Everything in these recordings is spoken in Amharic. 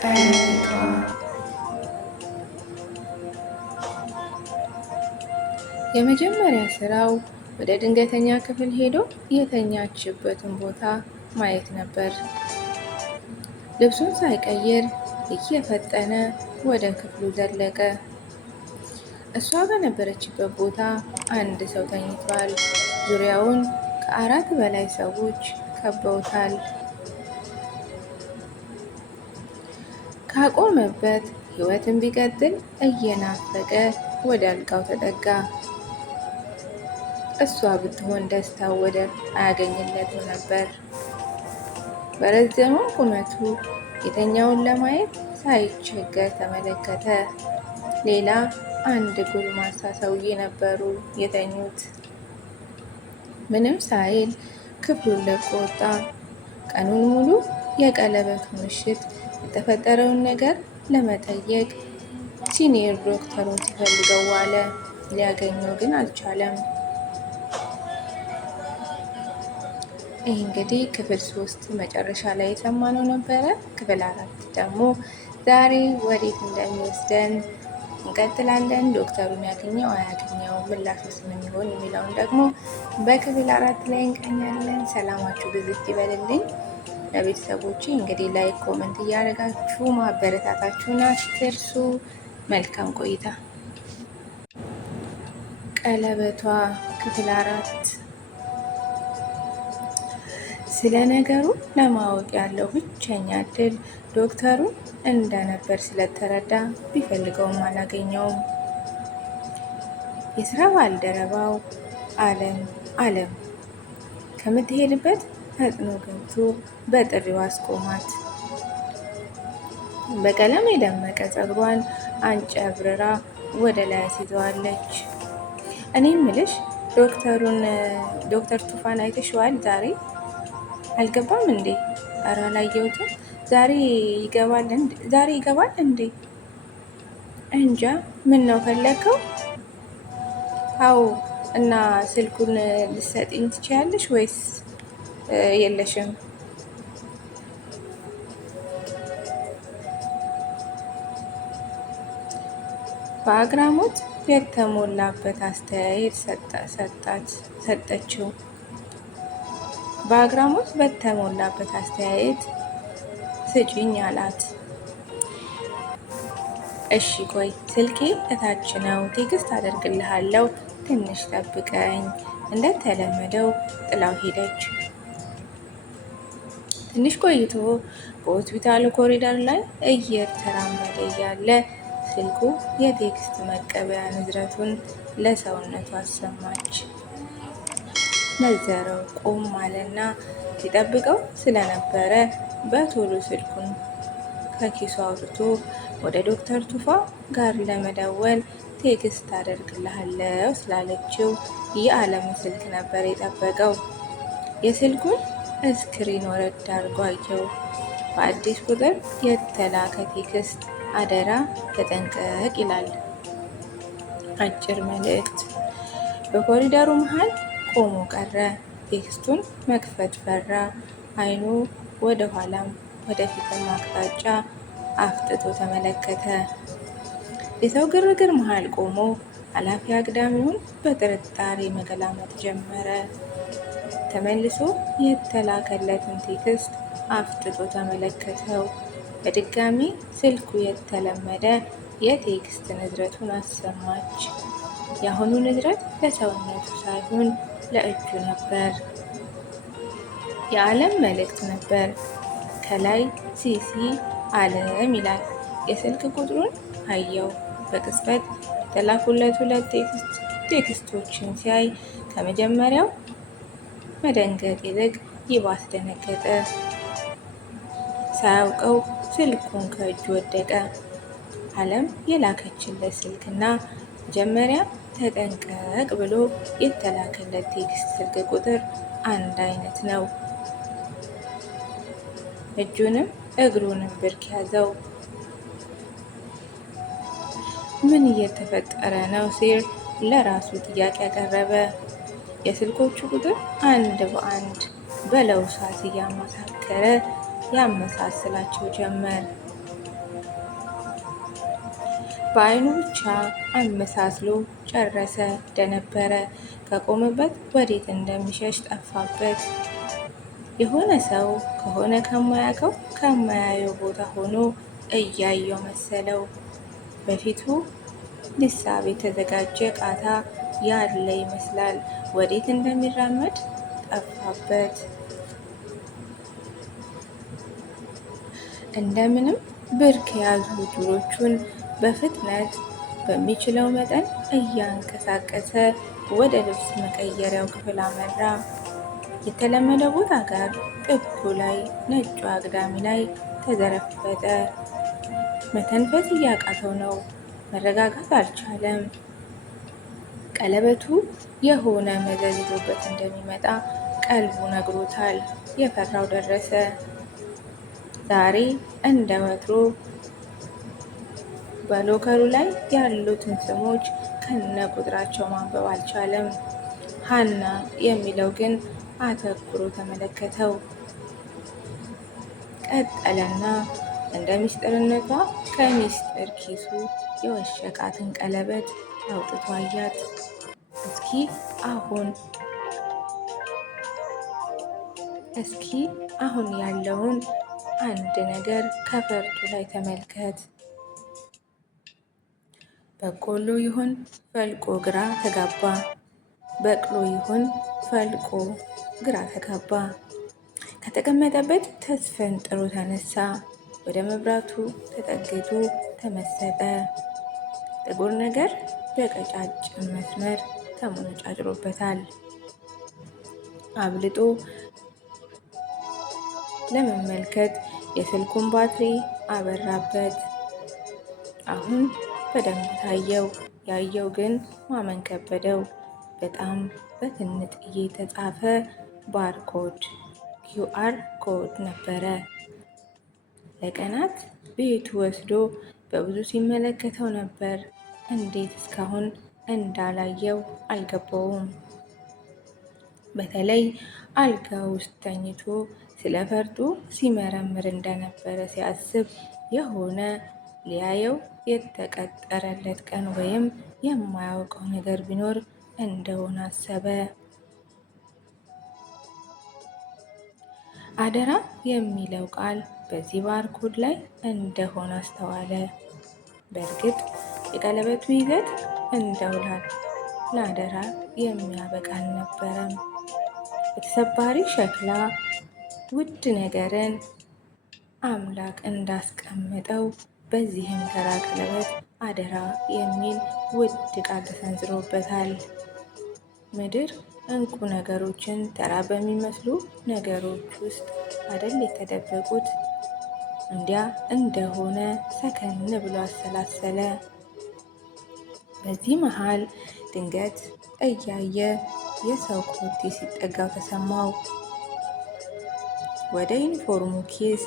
ቀለበቷ የመጀመሪያ ስራው ወደ ድንገተኛ ክፍል ሄዶ የተኛችበትን ቦታ ማየት ነበር። ልብሱን ሳይቀይር እየፈጠነ ወደ ክፍሉ ዘለቀ። እሷ በነበረችበት ቦታ አንድ ሰው ተኝቷል። ዙሪያውን ከ4 በላይ ሰዎች ከበውታል። ካቆመበት ሕይወትን ቢቀጥል እየናፈቀ ወደ አልጋው ተጠጋ። እሷ ብትሆን ደስታው ወደር አያገኝለትም ነበር። በረዘመው ቁመቱ የተኛውን ለማየት ሳይቸገር ተመለከተ። ሌላ አንድ ጎልማሳ ሰውዬ ነበሩ የተኙት። ምንም ሳይል ክፍሉን ለቆ ወጣ። ቀኑን ሙሉ የቀለበቱ ምሽት የተፈጠረውን ነገር ለመጠየቅ ሲኒየር ዶክተሩን ሲፈልገው ዋለ። ሊያገኘው ግን አልቻለም። ይህ እንግዲህ ክፍል 3 መጨረሻ ላይ የሰማነው ነበረ። ክፍል 4 ደግሞ ዛሬ ወዴት እንደሚወስደን እንቀጥላለን። ዶክተሩን ያገኘው አያገኘው ምላሹስ ምን ይሆን የሚለውን ደግሞ በክፍል 4 ላይ እንቀኛለን። ሰላማችሁ ብዝት ይበልልኝ። ለቤተሰቦቼ እንግዲህ ላይክ ኮመንት እያደረጋችሁ ማበረታታችሁን አትርሱ። መልካም ቆይታ። ቀለበቷ ክፍል 4 ስለ ነገሩ ለማወቅ ያለው ብቸኛ እድል ዶክተሩን እንደነበር ስለተረዳ ቢፈልገውም አላገኘውም። የስራ ባልደረባው አለም ከምትሄድበት ፈጥኖ ገብቶ በጥሪው አስቆማት። በቀለም የደመቀ ፀጉሯን አንጨብርራ ወደ ላይ አስይዘዋለች። እኔ ምልሽ ዶክተር ቱፋን አይተሽዋል? አልገባም እንዴ? ኧረ አላየሁትም። ዛሬ ይገባል እንዴ? እንጃ። ምን ነው ፈለከው? አዎ። እና ስልኩን ልትሰጪኝ ትችያለሽ ወይስ የለሽም? በአግራሞት የተሞላበት አስተያየት ሰጠችው። በአግራሞት በተሞላበት አስተያየት ስጪኝ አላት። እሺ ቆይ ስልኬ እታች ነው፣ ቴክስት አደርግልሃለሁ፣ ትንሽ ጠብቀኝ። እንደተለመደው ጥላው ሄደች። ትንሽ ቆይቶ በሆስፒታሉ ኮሪደር ላይ እየተራመደ እያለ ስልኩ የቴክስት መቀበያ ንዝረቱን ለሰውነቱ አሰማች። ነዘረው። ቆም አለና ሲጠብቀው ስለነበረ በቶሎ ስልኩን ከኪሱ አውጥቶ ወደ ዶክተር ቱፋ ጋር ለመደወል ቴክስት አደርግልሃለሁ ስላለችው የዓለም ስልክ ነበር የጠበቀው። የስልኩን እስክሪን ወረድ አድርጎ አየው። በአዲስ ቁጥር የተላከ ቴክስት አደራ ተጠንቀቅ ይላል። አጭር መልእክት። በኮሪደሩ መሃል ቆሞ ቀረ። ቴክስቱን መክፈት ፈራ። አይኑ ወደ ኋላም ወደፊትም አቅጣጫ አፍጥጦ ተመለከተ። የሰው ግርግር መሃል ቆሞ ኃላፊ አግዳሚውን በጥርጣሬ መገላመጥ ጀመረ። ተመልሶ የተላከለትን ቴክስት አፍጥጦ ተመለከተው። በድጋሚ ስልኩ የተለመደ የቴክስት ንዝረቱን አሰማች። የአሁኑ ንዝረት ለሰውነቱ ሳይሆን ለእጁ ነበር። የዓለም መልእክት ነበር። ከላይ ሲሲ ዓለም ይላል። የስልክ ቁጥሩን አየው። በቅጽበት የተላኩለት 2 ቴክስቶችን ሲያይ ከመጀመሪያው መደንገጥ ይልቅ ይባስ ደነገጠ። ሳያውቀው ስልኩን ከእጁ ወደቀ። ዓለም የላከችለት ስልክና መጀመሪያ ተጠንቀቅ ብሎ የተላከለት ቴክስት ስልክ ቁጥር አንድ አይነት ነው። እጁንም እግሩንም ብርክ ያዘው። ምን እየተፈጠረ ነው ሲል ለራሱ ጥያቄ ያቀረበ። የስልኮቹ ቁጥር አንድ በአንድ በለውሳት እያመሳከረ ያመሳስላቸው ጀመር። በዓይኑ ብቻ አመሳስሎ ጨረሰ። ደነበረ። ከቆመበት ወዴት እንደሚሸሽ ጠፋበት። የሆነ ሰው ከሆነ ከማያየው ቦታ ሆኖ እያየው መሰለው። በፊቱ ሊሳብ የተዘጋጀ ቃታ ያለ ይመስላል። ወዴት እንደሚራመድ ጠፋበት። እንደምንም ብርክ የያዙ እግሮቹን በፍጥነት በሚችለው መጠን እያንቀሳቀሰ ወደ ልብስ መቀየሪያው ክፍል አመራ። የተለመደ ቦታ ጋር ጥጉ ላይ ነጩ አግዳሚ ላይ ተዘረፈጠ። መተንፈስ እያቃተው ነው። መረጋጋት አልቻለም። ቀለበቱ የሆነ መዘዝ ይዞበት እንደሚመጣ ቀልቡ ነግሮታል። የፈራው ደረሰ። ዛሬ እንደ ወትሮ በሎከሩ ላይ ያሉትን ስሞች ከነ ቁጥራቸው ማንበብ አልቻለም። ሀና የሚለው ግን አተኩሮ ተመለከተው። ቀጠለና እንደ ሚስጥርነቷ ከሚስጥር ኪሱ የወሸቃትን ቀለበት አውጥቶ አያት። እስኪ አሁን ያለውን አንድ ነገር ከፈርጡ ላይ ተመልከት። በቆሎ ይሁን ፈልቆ ግራ ተጋባ። በቅሎ ይሁን ፈልቆ ግራ ተጋባ። ከተቀመጠበት ተስፈንጥሮ ተነሳ። ወደ መብራቱ ተጠግቶ ተመሰጠ። ጥቁር ነገር በቀጫጭን መስመር ተሞነጫጭሮበታል። አብልጦ ለመመልከት የስልኩን ባትሪ አበራበት። አሁን በደንብ ታየው። ያየው ግን ማመን ከበደው። በጣም በትንጥዬ የተጻፈ ባርኮድ ኪውአር ኮድ ነበረ። ለቀናት ቤቱ ወስዶ በብዙ ሲመለከተው ነበር። እንዴት እስካሁን እንዳላየው አልገባውም። በተለይ አልጋ ውስጥ ተኝቶ ስለ ፈርጡ ሲመረምር እንደነበረ ሲያስብ የሆነ ሊያየው የተቀጠረለት ቀን ወይም የማያውቀው ነገር ቢኖር እንደሆነ አሰበ። አደራ የሚለው ቃል በዚህ ባርኮድ ላይ እንደሆነ አስተዋለ። በእርግጥ የቀለበቱ ይዘት እንደውላል ለአደራ የሚያበቃ አልነበረም። በተሰባሪ ሸክላ ውድ ነገርን አምላክ እንዳስቀምጠው በዚህም ተራ ቀለበት አደራ የሚል ውድ ቃል ተሰንዝሮበታል። ምድር እንቁ ነገሮችን ተራ በሚመስሉ ነገሮች ውስጥ አደል የተደበቁት? እንዲያ እንደሆነ ሰከን ብሎ አሰላሰለ። በዚህ መሃል ድንገት እያየ የሰው ኮቴ ሲጠጋው ተሰማው። ወደ ዩኒፎርሙ ኪስ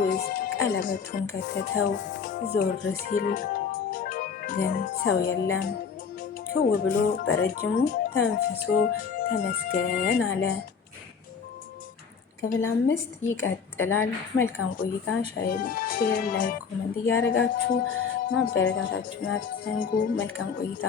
ውስጥ ቀለበቱን ከተተው። ዞር ሲል ግን ሰው የለም። ክው ብሎ በረጅሙ ተንፍሶ ተመስገን አለ። ክፍል 5 ይቀጥላል። መልካም ቆይታ። ሼር፣ ላይክ፣ ኮመንት እያደረጋችሁ ማበረታታችሁን አትዘንጉ። መልካም ቆይታ